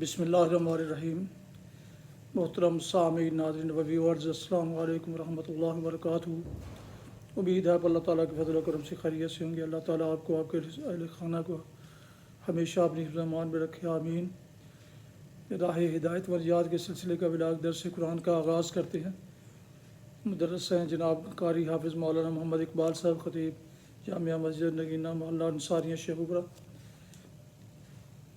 بسم اللہ الرحمن الرحیم۔ محترم سامعین، ناظرین و ویورز، السلام علیکم ورحمۃ اللہ وبرکاتہ۔ امید ہے کہ اللہ تعالیٰ کے فضل و کرم سے خیریت سے ہوں گے۔ اللہ تعالیٰ آپ کو، آپ کے اہل خانہ کو ہمیشہ اپنی حفظ و امان میں رکھے، آمین۔ راہ ہدایت و نجات کے سلسلے کا ولاگ درس قرآن کا آغاز کرتے ہیں۔ مدرس ہیں جناب قاری حافظ مولانا محمد اقبال صاحب، خطیب جامعہ مسجد نگینہ محلہ انصاریہ شیخوپورہ۔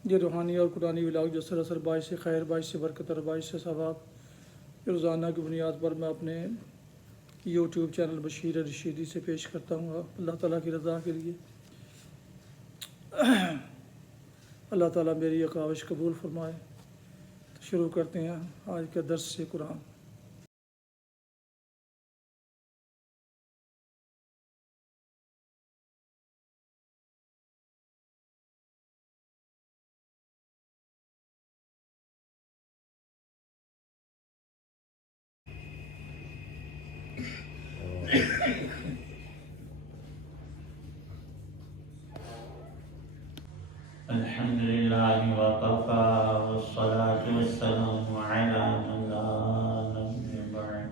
یہ روحانی اور قرآنی ولاگ جو سراسر باعث خیر، باعث برکت اور باعث ثواب روزانہ کی بنیاد پر میں اپنے یوٹیوب چینل بشیر رشیدی سے پیش کرتا ہوں، اللہ تعالیٰ کی رضا کے لیے۔ اللہ تعالیٰ میری یہ کاوش قبول فرمائے۔ تو شروع کرتے ہیں آج کے درس سے قرآن۔ الحمد لله وكفى والصلاة والسلام على من لا نبي بعد.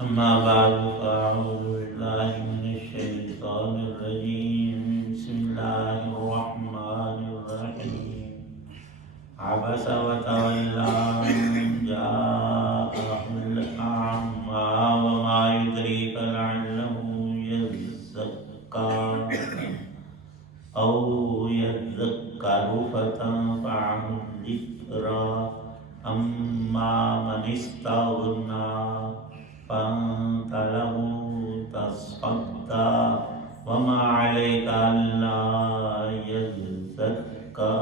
أما بعد فأعوذ بالله من الشيطان الرجيم. بسم الله الرحمن الرحيم. عبس وتولى أن جاءه الأعمى وما يدريك لعله يزكى أو يذكر فتنفعه الذكرى أما من استغنى فأنت له تصدى وما عليك ألا يزكى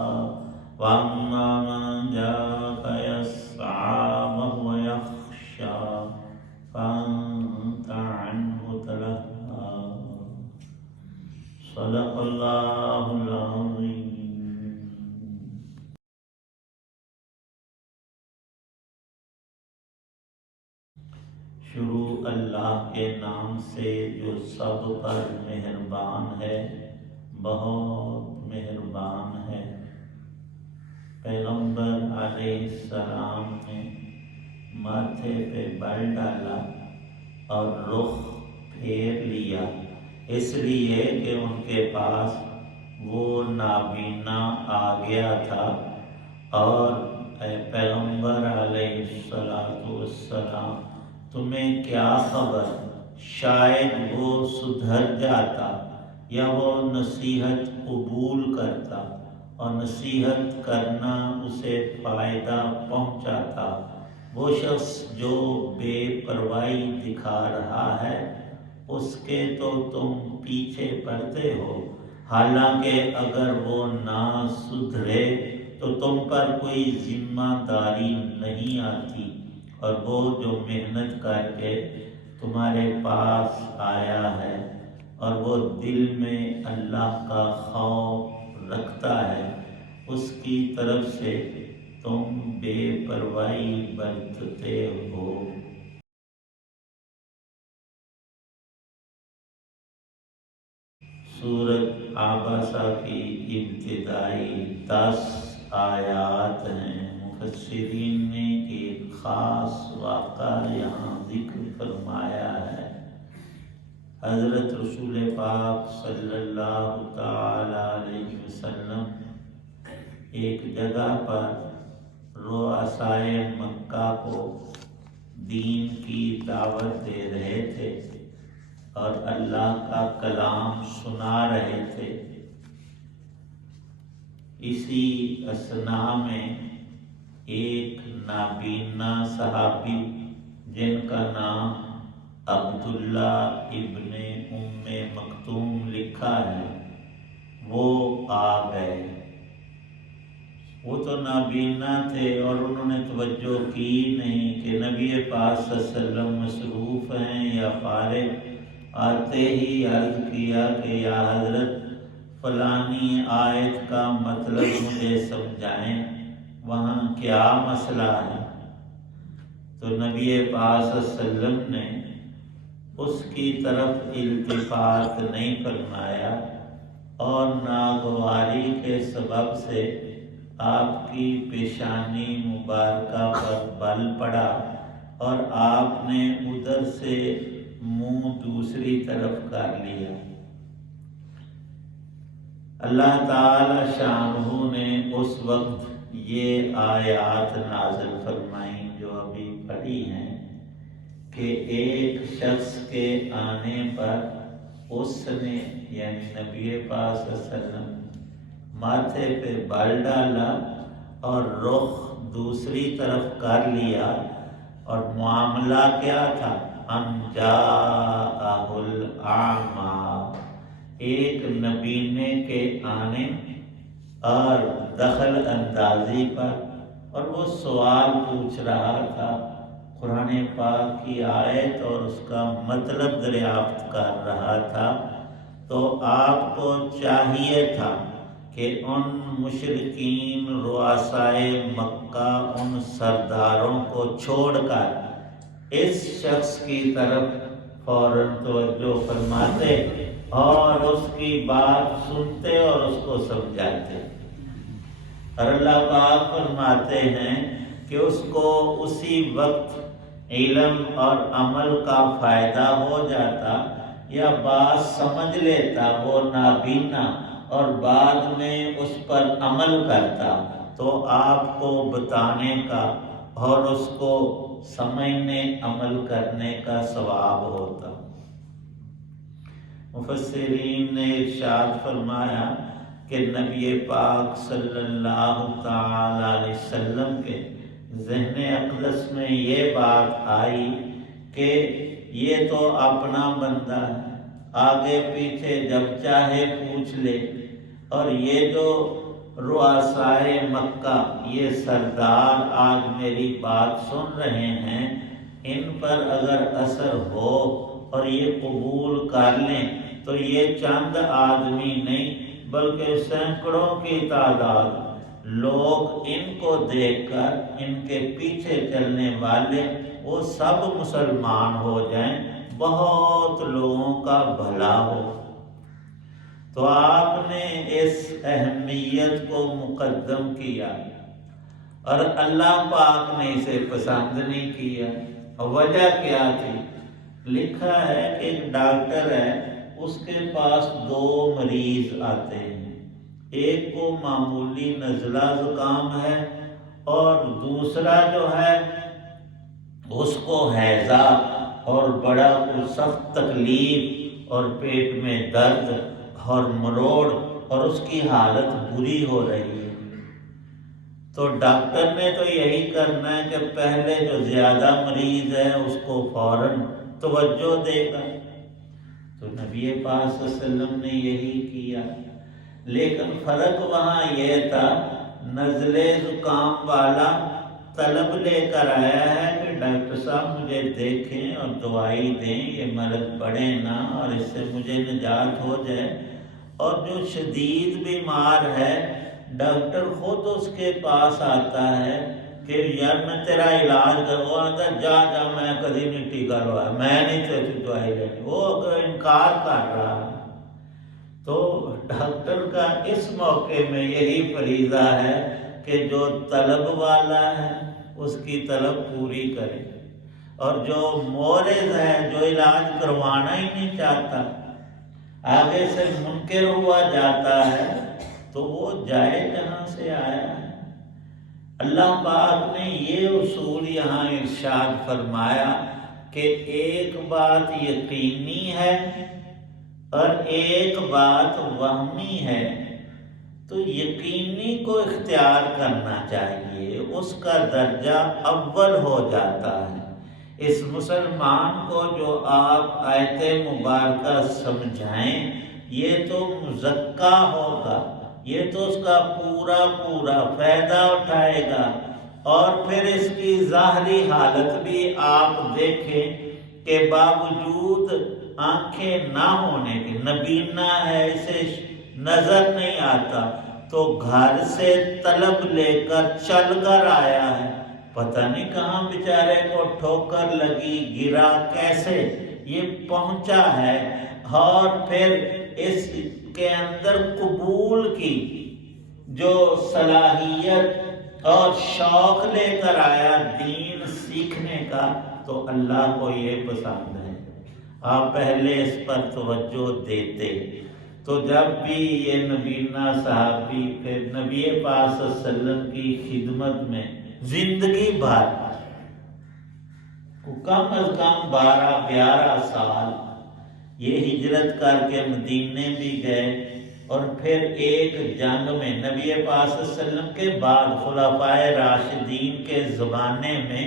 وأما من جاءك يسعى وهو يخشى فأنت عنه تلهى. صدق اللہ العظیم. شروع اللہ کے نام سے جو سب پر مہربان ہے، بہت مہربان ہے۔ پیغمبر علیہ السلام نے ماتھے پہ بل ڈالا اور رخ پھیر لیا، اس لیے کہ ان کے پاس وہ نابینا آ گیا تھا۔ اور اے پیغمبر علیہ السلام، تمہیں کیا خبر، شاید وہ سدھر جاتا یا وہ نصیحت قبول کرتا، اور نصیحت کرنا اسے فائدہ پہنچاتا۔ وہ شخص جو بے پرواہی دکھا رہا ہے، اس کے تو تم پیچھے پڑتے ہو، حالانکہ اگر وہ نہ سدھرے تو تم پر کوئی ذمہ داری نہیں آتی۔ اور وہ جو محنت کر کے تمہارے پاس آیا ہے اور وہ دل میں اللہ کا خوف رکھتا ہے، اس کی طرف سے تم بے پرواہی برتتے ہو۔ سورۃ عبسہ کی ابتدائی 10 آیات ہیں۔ مفسرین نے ایک خاص واقعہ یہاں ذکر فرمایا ہے۔ حضرت رسول پاک صلی اللہ تعالی علیہ وسلم ایک جگہ پر رؤسائے مکہ کو دین کی دعوت دے رہے تھے اور اللہ کا کلام سنا رہے تھے۔ اسی اثناء میں ایک نابینا صحابی جن کا نام عبداللہ ابن ام مکتوم لکھا ہے، وہ آ گئے۔ وہ تو نابینا تھے اور انہوں نے توجہ کی نہیں کہ نبی پاک صلی اللہ علیہ وسلم مصروف ہیں یا فارغ۔ آتے ہی عرض کیا کہ یا حضرت، فلانی آیت کا مطلب مجھے سمجھائیں، وہاں کیا مسئلہ ہے؟ تو نبی پاک صلی اللہ علیہ وسلم نے اس کی طرف التفات نہیں فرمایا اور ناگواری کے سبب سے آپ کی پیشانی مبارکہ پر بل پڑا اور آپ نے ادھر سے منہ دوسری طرف کر لیا۔ اللہ تعالی شانہ نے اس وقت یہ آیات نازل فرمائیں جو ابھی پڑھی ہیں کہ ایک شخص کے آنے پر اس نے یعنی نبی پاک صلی اللہ علیہ وسلم ماتھے پہ بل ڈالا اور رخ دوسری طرف کر لیا، اور معاملہ کیا تھا؟ ان جاءہ الاعمی، ایک نبینے کے آنے اور دخل اندازی پر، اور وہ سوال پوچھ رہا تھا، قرآن پاک کی آیت اور اس کا مطلب دریافت کر رہا تھا۔ تو آپ کو چاہیے تھا کہ ان مشرکین رؤسائے مکہ، ان سرداروں کو چھوڑ کر اس شخص کی طرف فوراً توجہ فرماتے اور اس کی بات سنتے اور اس کو سمجھاتے۔ اور اللہ پاک فرماتے ہیں کہ اس کو اسی وقت علم اور عمل کا فائدہ ہو جاتا، یا بات سمجھ لیتا وہ نابینا اور بعد میں اس پر عمل کرتا، تو آپ کو بتانے کا اور اس کو سمجھنے عمل کرنے کا ثواب ہوتا۔ مفسرین نے ارشاد فرمایا کہ نبی پاک صلی اللہ تعالی علیہ وسلم کے ذہن اقدس میں یہ بات آئی کہ یہ تو اپنا بندہ ہے، آگے پیچھے جب چاہے پوچھ لے، اور یہ جو رؤسائے مکہ، یہ سردار آج میری بات سن رہے ہیں، ان پر اگر اثر ہو اور یہ قبول کر لیں تو یہ چند آدمی نہیں بلکہ سینکڑوں کی تعداد لوگ ان کو دیکھ کر ان کے پیچھے چلنے والے وہ سب مسلمان ہو جائیں، بہت لوگوں کا بھلا ہو۔ تو آپ نے اس اہمیت کو مقدم کیا اور اللہ پاک نے اسے پسند نہیں کیا۔ وجہ کیا تھی؟ لکھا ہے کہ ایک ڈاکٹر ہے، اس کے پاس 2 مریض آتے ہیں، ایک کو معمولی نزلہ زکام ہے اور دوسرا جو ہے اس کو ہیضہ اور بڑا سخت تکلیف اور پیٹ میں درد اور مروڑ اور اس کی حالت بری ہو رہی ہے۔ تو ڈاکٹر نے تو یہی کرنا ہے کہ پہلے جو زیادہ مریض ہے اس کو فوراً توجہ دے گا۔ تو نبی پاک صلی اللہ علیہ وسلم نے یہی کیا، لیکن فرق وہاں یہ تھا، نزلے زکام والا طلب لے کر آیا ہے کہ ڈاکٹر صاحب مجھے دیکھیں اور دوائی دیں، یہ مرض بڑھے نہ اور اس سے مجھے نجات ہو جائے۔ اور جو شدید بیمار ہے، ڈاکٹر خود اس کے پاس آتا ہے کہ یار میں تیرا علاج کروں، آتا جا میں کبھی نہیں ٹیکا لوایا، میں نہیں تیری دوائی لینی، وہ انکار کر رہا ہے۔ تو ڈاکٹر کا اس موقع میں یہی فریضہ ہے کہ جو طلب والا ہے اس کی طلب پوری کرے، اور جو مورد ہے، جو علاج کروانا ہی نہیں چاہتا، آگے سے منکر ہوا جاتا ہے، تو وہ جائے جہاں سے آیا ہے۔ اللہ پاک نے یہ اصول یہاں ارشاد فرمایا کہ ایک بات یقینی ہے اور ایک بات وہمی ہے، تو یقینی کو اختیار کرنا چاہیے، اس کا درجہ اول ہو جاتا ہے۔ اس مسلمان کو جو آپ آیت مبارکہ سمجھائیں، یہ تو مزکا ہوگا، یہ تو اس کا پورا فائدہ اٹھائے گا، اور پھر اس کی ظاہری حالت بھی آپ دیکھیں کہ باوجود آنکھیں نہ ہونے کے، نبینا ہے، اسے نظر نہیں آتا، تو گھر سے طلب لے کر چل کر آیا ہے، پتہ نہیں کہاں بیچارے کو ٹھوکر لگی، گرا کیسے یہ پہنچا ہے، اور پھر اس کے اندر قبول کی جو صلاحیت اور شوق لے کر آیا دین سیکھنے کا، تو اللہ کو یہ پسند ہے۔ آپ پہلے اس پر توجہ دیتے تو جب بھی یہ نبینا صحابی پھر نبی پاک صلی اللہ علیہ وسلم کی خدمت میں زندگی بھر کم از کم 12 سال یہ ہجرت کر کے مدینے بھی گئے، اور پھر ایک جنگ میں نبی پاک صلی اللہ علیہ وسلم کے بعد خلفائے راشدین کے زمانے میں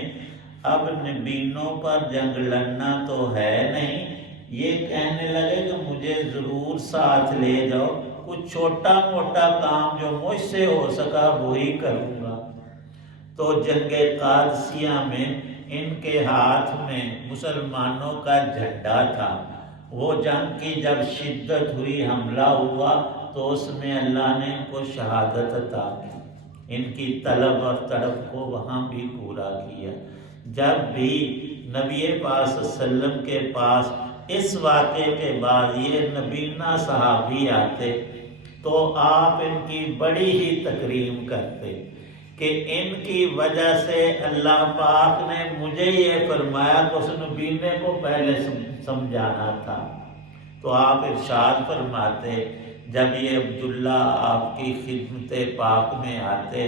اب نبینوں پر جنگ لڑنا تو ہے نہیں، یہ کہنے لگے کہ مجھے ضرور ساتھ لے جاؤ، کچھ چھوٹا موٹا کام جو مجھ سے ہو سکا وہی کروں گا۔ تو جنگ قادسیہ میں ان کے ہاتھ میں مسلمانوں کا جھنڈا تھا۔ وہ جنگ کی جب شدت ہوئی، حملہ ہوا، تو اس میں اللہ نے ان کو شہادت عطا کی، ان کی طلب اور تڑپ کو وہاں بھی پورا کیا۔ جب بھی نبی پاک صلی اللہ علیہ وسلم کے پاس اس واقعے کے بعد یہ نبینا صحابی آتے تو آپ ان کی بڑی ہی تکریم کرتے کہ ان کی وجہ سے اللہ پاک نے مجھے یہ فرمایا کہ اس نبینے کو پہلے سمجھانا تھا۔ تو آپ ارشاد فرماتے جب یہ عبداللہ آپ کی خدمت پاک میں آتے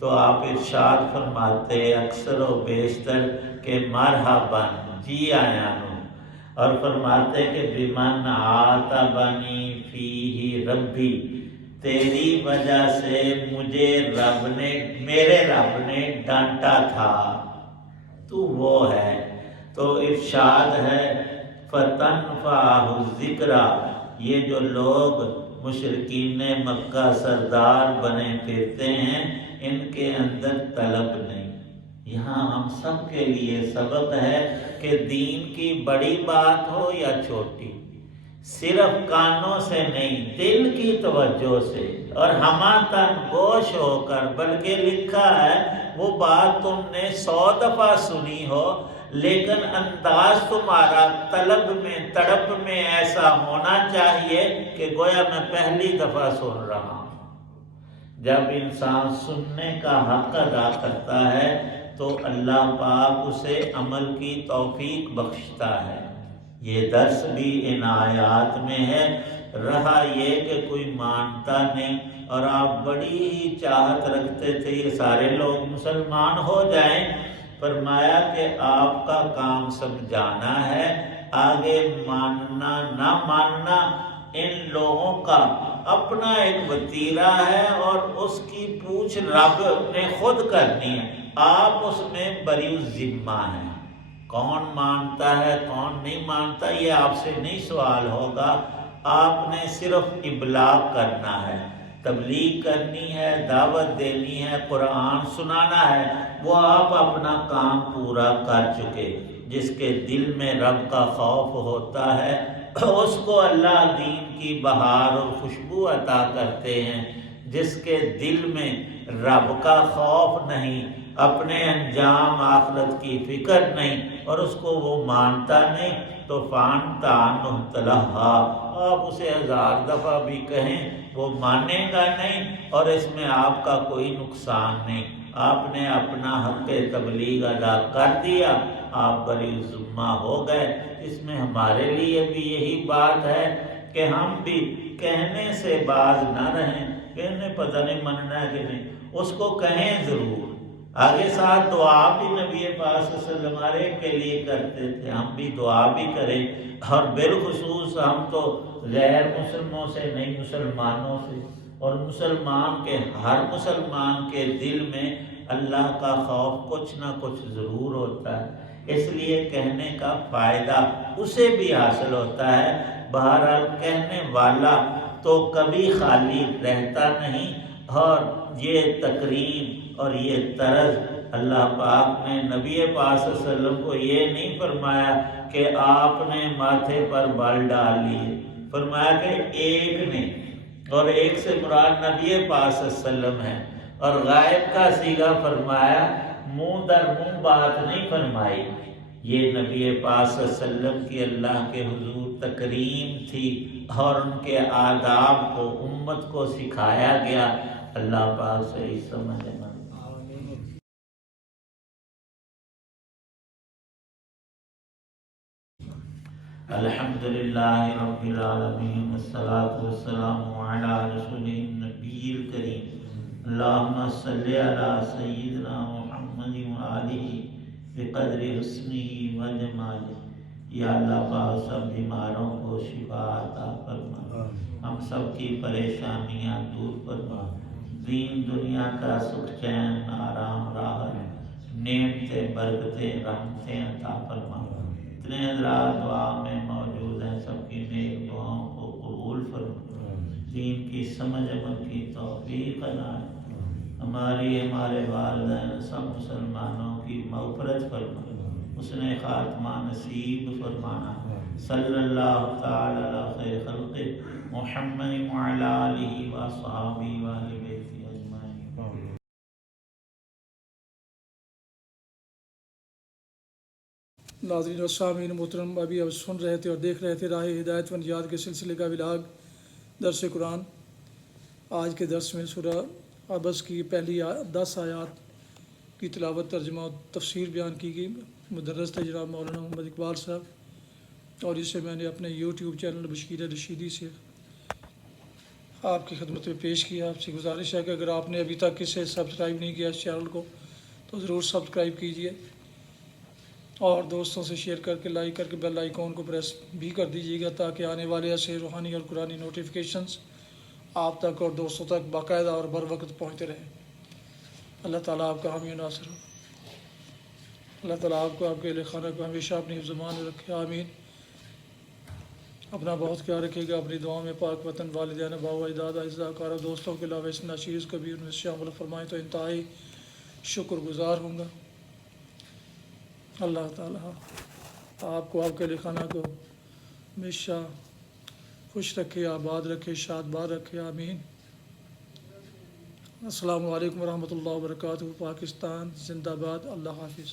تو آپ ارشاد فرماتے اکثر و بیشتر کہ مرحبا جی آیا ہوں، اور فرماتے کہ بمن عاتبنی فیہ ربی، تیری وجہ سے مجھے میرے رب نے ڈانٹا تھا، تو وہ ہے۔ تو ارشاد ہے فتنفعہ الذکریٰ، یہ جو لوگ مشرکین مکہ سردار بنے پھرتے ہیں ان کے اندر طلب نہیں۔ یہاں ہم سب کے لیے سبق ہے کہ دین کی بڑی بات ہو یا چھوٹی، صرف کانوں سے نہیں دل کی توجہ سے اور ہمہ تن گوش ہو کر، بلکہ لکھا ہے وہ بات تم نے 100 دفعہ سنی ہو لیکن انداز تمہارا طلب میں تڑپ میں ایسا ہونا چاہیے کہ گویا میں پہلی دفعہ سن رہا ہوں۔ جب انسان سننے کا حق ادا کرتا ہے تو اللہ پاک اسے عمل کی توفیق بخشتا ہے۔ یہ درس بھی ان آیات میں ہے۔ رہا یہ کہ کوئی مانتا نہیں اور آپ بڑی ہی چاہت رکھتے تھے یہ سارے لوگ مسلمان ہو جائیں، فرمایا کہ آپ کا کام سمجھانا ہے، آگے ماننا نہ ماننا ان لوگوں کا اپنا ایک وتیرہ ہے اور اس کی پوچھ رب نے خود کرنی ہے، آپ اس میں بری الذمہ ہیں۔ کون مانتا ہے کون نہیں مانتا یہ آپ سے نہیں سوال ہوگا، آپ نے صرف ابلاغ کرنا ہے، تبلیغ کرنی ہے، دعوت دینی ہے، قرآن سنانا ہے، وہ آپ اپنا کام پورا کر چکے۔ جس کے دل میں رب کا خوف ہوتا ہے اس کو اللہ دین کی بہار اور خوشبو عطا کرتے ہیں۔ جس کے دل میں رب کا خوف نہیں، اپنے انجام آخرت کی فکر نہیں اور اس کو وہ مانتا نہیں تو فانتا عنہ تلہا، آپ اسے 1000 دفعہ بھی کہیں وہ مانے گا نہیں اور اس میں آپ کا کوئی نقصان نہیں۔ آپ نے اپنا حق تبلیغ ادا کر دیا، آپ بری ذمہ ہو گئے۔ اس میں ہمارے لیے بھی یہی بات ہے کہ ہم بھی کہنے سے باز نہ رہیں، کہنے پتہ نہیں مننا ہے کہ نہیں، اس کو کہیں ضرور۔ آگے ساتھ دعا بھی نبی پاک صلی اللہ علیہ وسلم ہمارے کے لیے کرتے تھے، ہم بھی دعا بھی کریں، اور بالخصوص ہم تو غیر مسلموں سے نہیں مسلمانوں سے، اور مسلمان کے ہر مسلمان کے دل میں اللہ کا خوف کچھ نہ کچھ ضرور ہوتا ہے، اس لیے کہنے کا فائدہ اسے بھی حاصل ہوتا ہے۔ بہرحال کہنے والا تو کبھی خالی رہتا نہیں، اور یہ تکریم اور یہ طرز اللہ پاک نے نبی پاک صلی اللہ علیہ وسلم کو یہ نہیں فرمایا کہ آپ نے ماتھے پر بال ڈال لیے، فرمایا کہ ایک نے، اور ایک سے مراد نبی پاک صلی اللہ علیہ وسلم ہے، اور غائب کا صیغہ فرمایا، منہ در منہ بات نہیں فرمائی یہ نبی پاک صلی اللہ علیہ وسلم کی اللہ کے حضور تکریم تھی اور ان کے آداب کو امت کو سکھایا گیا۔ اللہ پاک صحیح سمجھ من۔ الحمدللہ رب العالمین والصلاة والسلام علی رسول النبی الکریم اللہم صلی علی سیدنا محمد وآلہ بقدر حسنہ و جمالہ۔ یا اللہ پاک سب بیماروں کو شفا عطا فرما، ہم سب کی پریشانیاں دور فرما، دین دنیا کا سکھ چین آرام راحت نعمتیں برکتیں رحمتیں عطا فرما۔ اتنے حضرات دعا میں موجود ہیں، سب کی نیک دعاؤں کو قبول فرما، دین کی سمجھ عمل کی توفیق عنایت، ہمارے والدین سب مسلمانوں کی مغفرت فرما، حسن خاتمہ نصیب فرمانا۔ صلی اللہ تعالی علی خیر خلق محمد وعلی آلہ واصحابہ وآل بیتہ اجمعین۔ ناظرین و سامعین محترم، ابھی اب سن رہے تھے اور دیکھ رہے تھے راہ ہدایت و نجات کے سلسلے کا ولاگ درس قرآن۔ آج کے درس میں سورہ عبس کی پہلی 10 آیات کی تلاوت، ترجمہ اور تفسیر بیان کی گئی۔ مدرس تھے جناب مولانا محمد اقبال صاحب، اور اسے میں نے اپنے یوٹیوب چینل بشیر رشیدی سے آپ کی خدمت میں پیش کیا۔ آپ سے گزارش ہے کہ اگر آپ نے ابھی تک اسے سبسکرائب نہیں کیا اس چینل کو تو ضرور سبسکرائب کیجیے، اور دوستوں سے شیئر کر کے لائک کر کے بیل آئیکن کو پریس بھی کر دیجیے گا تاکہ آنے والے ایسے روحانی اور قرآنی نوٹیفیکیشنز آپ تک اور دوستوں تک باقاعدہ اور بر وقت پہنچتے رہیں۔ اللہ تعالیٰ آپ کا حامی و ناصر ہو۔ اللہ تعالیٰ آپ کو، آپ کے اہل خانہ کو ہمیشہ اپنی حفظ امان میں رکھے، آمین۔ اپنا بہت خیال رکھے گا، اپنی دعاؤں میں پاک وطن، والدین، باو اجداد، اعزاء کار دوستوں کے علاوہ اس ناشیز کو بھی ان میں شامل فرمائیں تو انتہائی شکر گزار ہوں گا۔ اللہ تعالیٰ آپ کو، آپ کے اہل خانہ کو ہمیشہ خوش رکھے، آباد رکھے، شاد باد رکھے، آمین۔ السلام علیکم ورحمۃ اللہ وبرکاتہ۔ پاکستان زندہ باد۔ اللہ حافظ۔